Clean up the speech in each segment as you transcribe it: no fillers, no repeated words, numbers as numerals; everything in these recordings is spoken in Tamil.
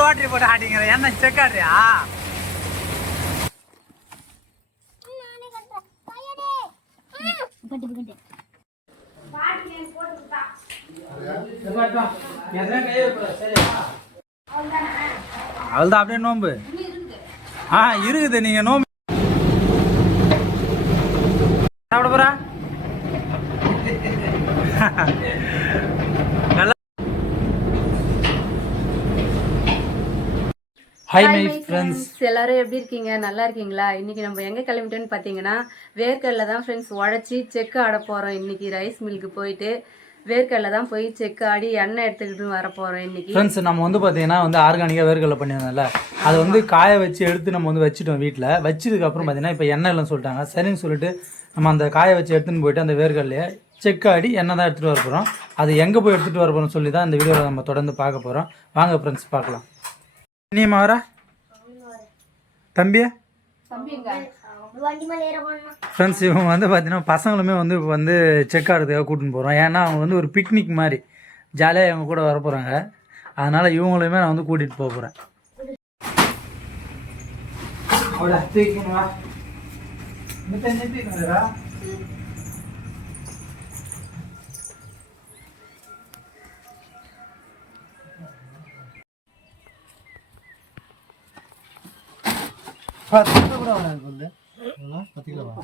ரோட்டரி போட்டு ஆட்டிங்கிற என்ன செக்காடுறியா? அவள்தான் அப்படியே நோம்பு இருக்குது. நீங்க நோம்பு சாப்பிட போறா? ஹாய் மை ஃப்ரெண்ட்ஸ், எல்லாரும் எப்படி இருக்கீங்க? நல்லா இருக்கீங்களா? இன்னைக்கு நம்ம எங்க கிளம்பிட்டோன்னு பாத்தீங்கன்னா வேர்க்கடல தான் ஃப்ரெண்ட்ஸ் உடச்சி செக்கு ஆட போறோம். இன்னைக்கு ரைஸ் மில்க்கு போயிட்டு வேர்க்கடல தான் போய் செக்கு ஆடி எண்ணெய் எடுத்துக்கிட்டு வர போறோம். இன்னைக்கு ஃப்ரெண்ட்ஸ் நம்ம வந்து பாத்தீங்கன்னா ஆர்கானிக்கா வேர்க்கடல பண்ணியிருந்தோம்ல, அதை காய வச்சு எடுத்து நம்ம வச்சுட்டோம் வீட்டில். வச்சதுக்கு அப்புறம் பாத்தீங்கன்னா இப்போ எண்ணெய் இல்லைன்னு சொல்லிட்டாங்க. சரின்னு சொல்லிட்டு நம்ம அந்த காய வச்சு எடுத்துன்னு போயிட்டு அந்த வேர்க்கடலையை செக்கு ஆடி எண்ணெய் தான் எடுத்துகிட்டு வர போகிறோம். அது எங்கே போய் எடுத்துகிட்டு வர போகிறோம்னு சொல்லி தான் இந்த வீடியோவில் நம்ம தொடர்ந்து பார்க்க போகிறோம். வாங்க ஃப்ரெண்ட்ஸ் பார்க்கலாம். நீ மாவரா தம்பியா? ஃப்ரெண்ட்ஸ் இவங்க பார்த்தீங்கன்னா பசங்களுமே செக் ஆடுறதுக்காக கூட்டின்னு போகிறோம். ஏன்னா அவங்க ஒரு பிக்னிக் மாதிரி ஜாலியாக இவங்க கூட வர போகிறாங்க. அதனால் இவங்களையுமே நான் கூட்டிகிட்டு போக போகிறேன். கூட வராது பத்திக்கலாம்.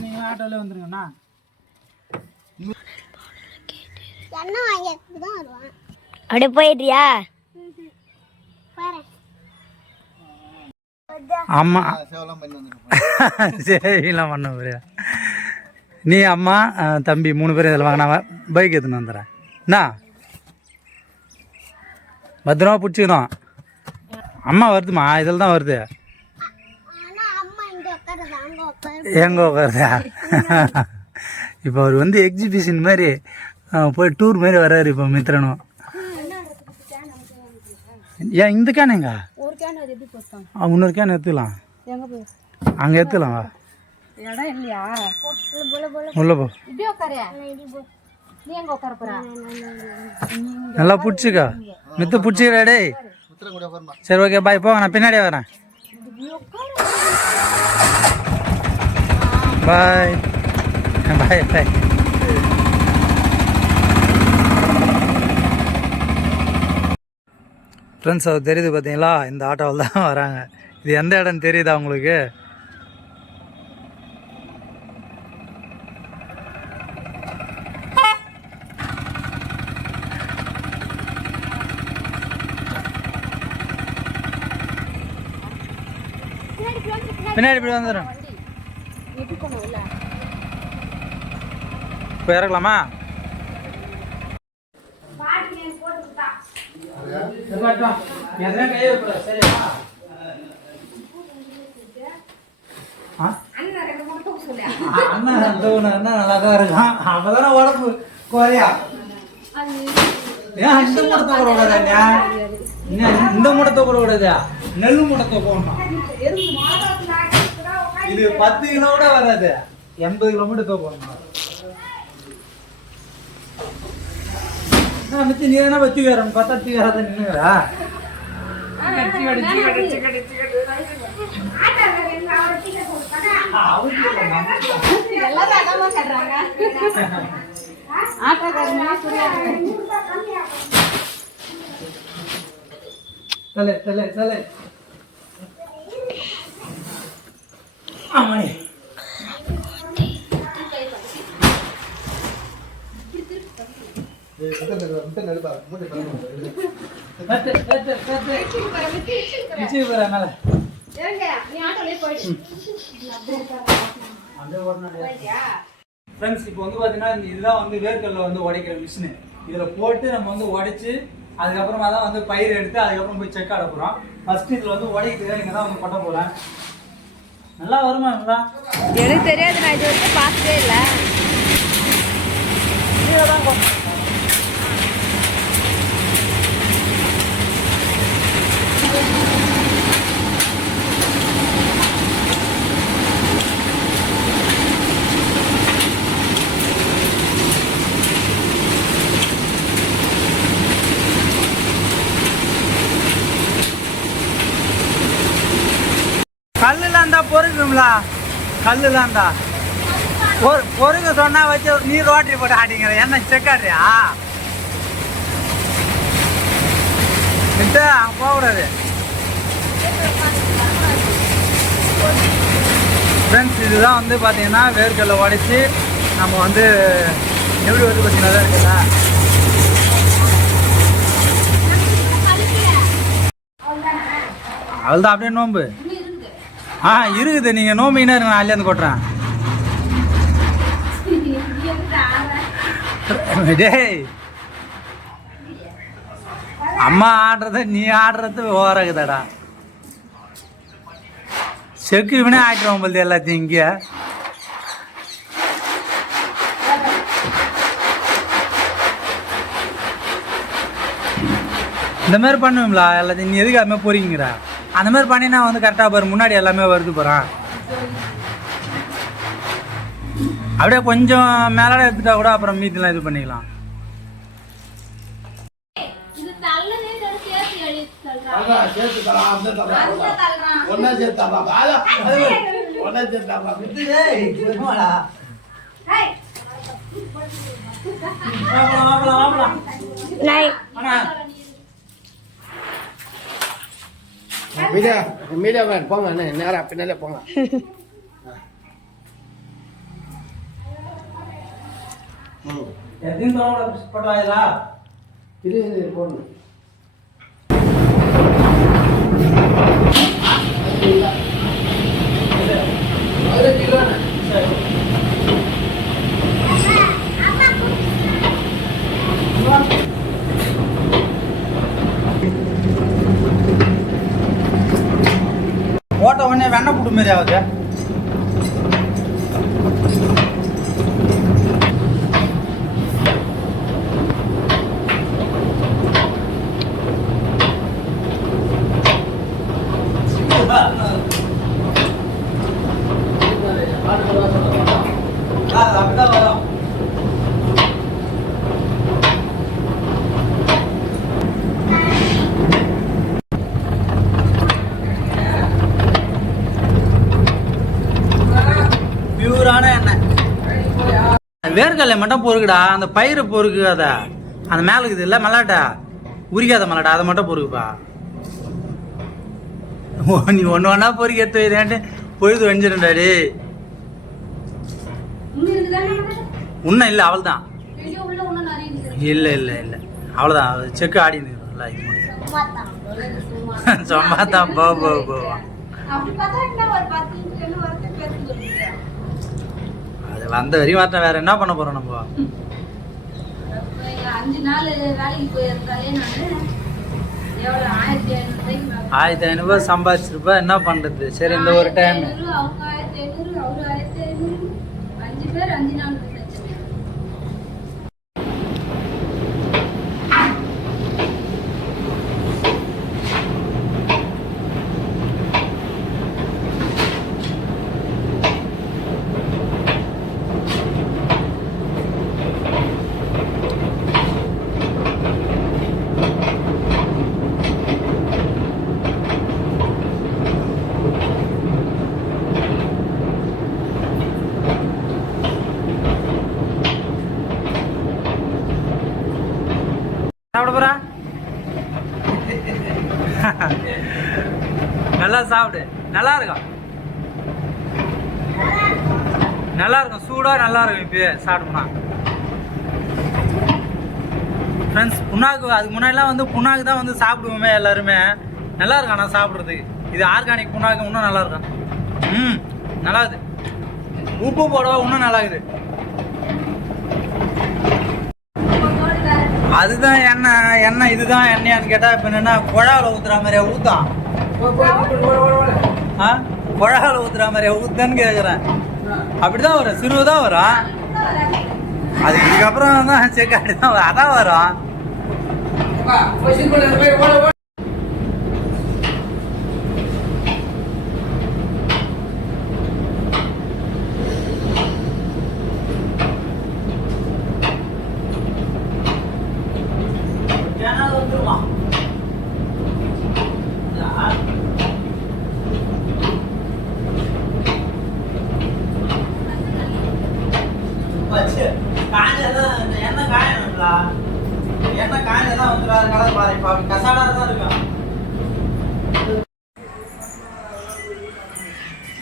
நீங்க ஆட்டோல வந்துருங்கண்ணா. அப்படியே போயிடுறியா? அம்மா சரிலாம் பண்ண போறியா? நீ அம்மா தம்பி 3 பேரும் இதில் வாங்க. நான் பைக் எடுத்துன்னு வந்துடுறேன். என்ன பத்திரமா பிடிச்சிக்கணும். அம்மா வருதுமா, இதில் தான் வருது. எங்கே உட்காருதா? இப்போ அவர் எக்ஸிபிஷன் மாதிரி போய் டூர் மாதிரி வர்றாரு இப்போ மித்ரனும். ஏன் இந்த கேனுங்க இன்னொரு கேன் எடுத்துக்கலாம். அங்கே எடுத்துக்கலாம். வா உள்ள போ. நல்லா பிடிச்சிக்கா மித்த பிடிச்சிக்கிறா டேய். சரி ஓகே பாய், போங்க. நான் பின்னாடியே வரேன். பாய் பாய் பாய். ஃப்ரெண்ட்ஸ் அது தெரியுது பார்த்தீங்களா? இந்த ஆட்டோவில் தான் வராங்க. இது எந்த இடம் தெரியுதா உங்களுக்கு? பின்னாடி இப்படி வந்துடும். இப்போ இறக்கலாமா? நல்லா தான் இருக்கான். அப்பதானே உடம்பு குறையா. ஏன் இந்த மூடத்தை கூட விடாதா? இந்த மூடத்தை கூட விடாதா? நெல்லு மூடத்தை போடணும். இது 10 கிலோ கூட வராது, 80 கிலோமீட்டர் போடணும். மித்தி நீ தானே வச்சுக்கிறேன் பார்த்தா தீவிரத்தை நின்னுங்கிறா. தலை தலை தலை ஆமாடி. ஃப்ரெண்ட்ஸ் இப்போ பார்த்தீங்கன்னா இதுதான் வேர்க்கடலை உடைக்கிற மிஷினு. இதில் போட்டு நம்ம உடைச்சு அதுக்கப்புறமா தான் பயிர் எடுத்து அதுக்கப்புறம் போய் செக் ஆட போகிறோம். ஃபர்ஸ்ட் இதில் உடைக்கிறதுக்காக இங்கே தான் கொட்ட போகிறேன். நல்லா வருமா? நல்லா எனக்கு தெரியாது, நான் இது வரைக்கும் பார்த்ததே இல்லை. இதில் தான் கல்லுலாம் இருந்தா பொறுக்குங்களா? கல்லுலாம் இருந்தா பொறுக்க சொன்னா வச்சு நீ ரோட்டரி போட்டு ஆட்டிங்கிற என்ன செக்காடுறியா? அங்கே போகக்கூடாது. ஃப்ரெண்ட்ஸ் இதுதான் வந்து பார்த்தீங்கன்னா வேர்க்கடலை உடைச்சி நம்ம வந்து எப்படி வந்து பார்த்தீங்கன்னா இருக்குல்ல அவள்தான் அப்படியே நோம்பு. இருக்குது. நீங்கள் நோம்பிங்கன்னா இருக்கு, நான் அள்ளியாந்து கொட்டுறேன். டேய் அம்மா ஆடுறத நீ ஆடுறது ஓரகுதாடா. செக்கு இவனே ஆட்டுருவோம் போது எல்லாத்தையும் இங்கே. இந்த மாதிரி பண்ணுவீங்களா எல்லாத்தையும்? நீ எதுக்கு அதுமாதிரி போறீங்கிறா? அந்த மாதிரி பண்ணினா வந்து கரெக்டாக பாரு, முன்னாடி எல்லாமே வருது போகிறான். அப்படியே கொஞ்சம் மேலாட எடுத்துட்டா கூட அப்புறம் மீதிலாம் இது பண்ணிக்கலாம். மீடியா மேன் போங்க, நேரா பின்னாலே போங்க. இது போடணும். ஓட்ட உடனே வெண்ணெய் புட்டு மாரி ஆகுது. அப்படிதான் வரும். பியூரான எண்ணெய். வேர்க்கடலை மட்டும் பொறுக்குடா, அந்த பயிரை பொறுக்காத. அந்த மேலே இருக்குது இல்லை மல்லாட்டா, உரிக்காத மல்லாட்டா, அதை மட்டும் பொறுக்குப்பா. நீ ஒன்று ஒன்றா பொறுக்கி எடுத்து வைடேன்ட்டு பொழுது வெஞ்சிருந்தாடி. உன்னும் இல்லை, அவள் தான். இல்லை இல்லை இல்லை அவ்வளோதான். செக்கு ஆடினு நல்லா இது சும்மா தான் போவா. அது வந்த வரையும் மாற்றம், வேற என்ன பண்ண போறோம் நம்ம? 5 நாள் வேலைக்கு போயிருந்தாலே நான் 1500 சம்பாதிச்சிருப்பா. என்ன பண்றது? சரி இந்த ஒரு டைம் அவங்க 1500 அவரு 1500 5 பேர் 5 நாள் பிரச்சனை. சாப்பிட போறா? நல்லா சாப்பிடு. நல்லா இருக்கும், நல்லா இருக்கும், சூடா நல்லா இருக்கும். இப்பயே சாப்பிட்டோம்னா ஃப்ரெண்ட்ஸ், புண்ணாக்கு அதுக்கு முன்னாடிலாம் வந்து புண்ணாக்கு தான் வந்து சாப்பிடுவோமே எல்லாருமே. நல்லா இருக்கும் ஆனால் சாப்பிட்றதுக்கு. இது ஆர்கானிக் புண்ணாக்கு, இன்னும் நல்லா இருக்கும். நல்லா இருக்குது. உப்பு போடவா இன்னும் நல்லா இருக்குது. அதுதான் எண்ணெய் இதுதான் எண்ணெயான்னு கேட்டால் இப்போ என்னென்னா குழாவில் ஊற்றுற மாதிரியா ஊற்றான்? குழாவில் ஊற்றுற மாதிரியா ஊற்றுன்னு கேட்குறேன். அப்படிதான் வரும், சிறுவு தான் வரும். அது இதுக்கப்புறம் தான் செக்காடி தான் அதான் வரும்.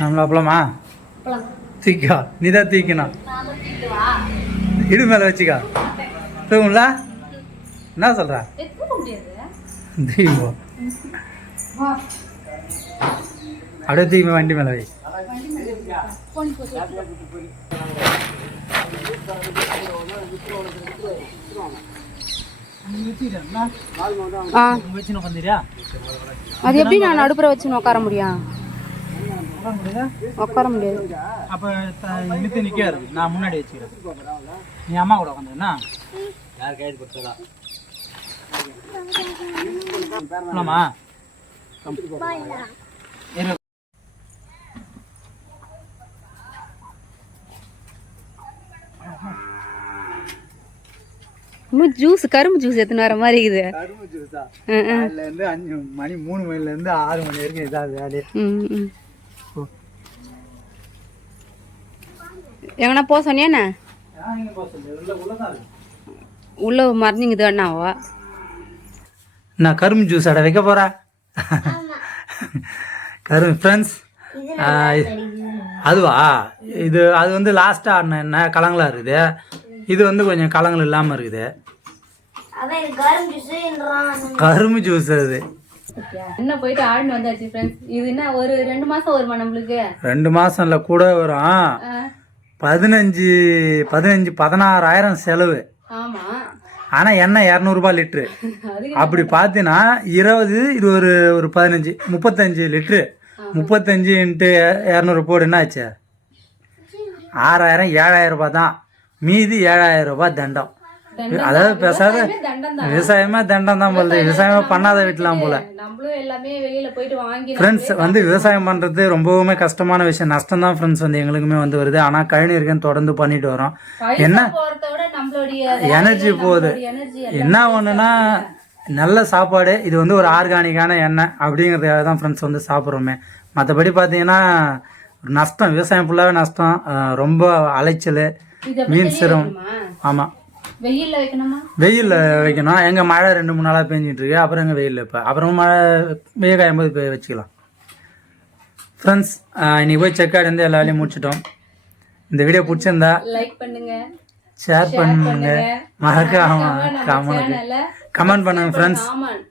நம்மள அப்பளமா தூக்கிக்கா நீ தான் தூக்கணும் இடு மேலே வச்சுக்கா தூங்குங்களா என்ன சொல்கிறா தூக்கிப்போ அப்படியே தூக்கி வண்டி மேலே வை வச்சு உட்காந்துரியா அது எப்படி நான் நடுப்புற வச்சு உட்கார முடியும்? உட்கார முடியாது. அப்போ இழுத்து நிற்காது, நான் முன்னாடி வச்சுக்கிறேன். நீ அம்மா கூட உட்காந்துருண்ணா யார் கைடு கொடுத்ததா ஆமாம்மா இன்னும் ஜூஸ் கரும்பு ஜூஸ் எடுத்துன்னு வர மாதிரி இருக்குது. கரும்பு ஜூஸா? அதுலேருந்து 5 மணி 3 மணிலேருந்து 6 மணி வரைக்கும் இதாவது வேலையே. எங்கன்னா போக சொன்னியாண்ணா? உள்ள மறைஞ்சிங்குது அண்ணாவா? நான் கரும்பு ஜூஸ் அடை வைக்க போகிறா கரும்பு ஃப்ரெண்ட்ஸ். அதுவா அது வந்து லாஸ்ட்டாக ஆடின என்ன கலங்களாக இருக்குது, இது வந்து கொஞ்சம் கலங்கள் இல்லாமல் இருக்குது. கரும்பு ஜூஸ் அது என்ன போயிட்டு ஆடின்னு வந்தாச்சு ஃப்ரெண்ட்ஸ். இது என்ன ஒரு 2 மாசம் வருமா நம்மளுக்கு? 2 மாசம் இல்லை கூட வரும். 16,000 செலவு. ஆமா. ஆனால் எண்ணெய் 200 ரூபாய் லிட்ரு. அப்படி பார்த்தீங்கன்னா 20 இது ஒரு 15 35 லிட்ரு. 35 × 200 போடு என்ன ஆச்சு? 6,000 7,000 ரூபாய் தான். மீதி 7,000 ரூபாய் தண்டம். அதாவது பேசாத விவசாயமே தண்டம் தான் போல, விவசாயமே பண்ணாத வீட்டெலாம் போல. ஃப்ரெண்ட்ஸ் வந்து விவசாயம் பண்ணுறது ரொம்பவுமே கஷ்டமான விஷயம், நஷ்டம் தான் ஃப்ரெண்ட்ஸ் வந்து எங்களுக்குமே வந்து வருது. ஆனால் கழனி இருக்குன்னு தொடர்ந்து பண்ணிட்டு வரோம். என்ன எனர்ஜி போகுது. என்ன ஒன்றுனா நல்ல சாப்பாடு, இது வந்து ஒரு ஆர்கானிக்கான எண்ணெய் அப்படிங்கிறதுக்காக தான் ஃப்ரெண்ட்ஸ் வந்து சாப்பிட்றோமே. மற்றபடி பார்த்தீங்கன்னா நஷ்டம், விவசாயம் ஃபுல்லாகவே நஷ்டம். ரொம்ப அலைச்சல், மீன் சிரம். ஆமாம், வெயிலில் வைக்கணும். எங்கள் மழை 2-3 நாளாக பெஞ்சிட்டு இருக்கு. அப்புறம் எங்கள் வெயிலில் இப்போ அப்புறம் மழை வெயில் காயும் போது இப்போ வச்சுக்கலாம். ஃப்ரெண்ட்ஸ் இன்னைக்கு போய் செக்காடு வந்து எல்லா வேலையும் முடிச்சிட்டோம். இந்த வீடியோ பிடிச்சிருந்தா லைக் பண்ணுங்க, ஷேர் பண்ணுங்க, மறக்காம கமெண்ட் பண்ணுங்க ஃப்ரெண்ட்ஸ்.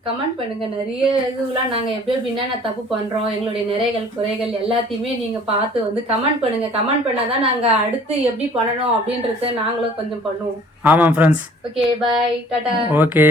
கமெண்ட் பண்ணுங்க. நிறைய இதுலாம் நாங்கள் எப்படி என்னென்ன தப்பு பண்றோம், எங்களுடைய நிறைகள் குறைகள் எல்லாத்தையுமே நீங்க பார்த்து வந்து கமெண்ட் பண்ணுங்க. கமெண்ட் பண்ணாதான் நாங்க அடுத்து எப்படி பண்ணணும் அப்படின்றத நாங்களும் கொஞ்சம் பண்ணுவோம். ஆமாம் friends. Okay, bye, tata. Okay.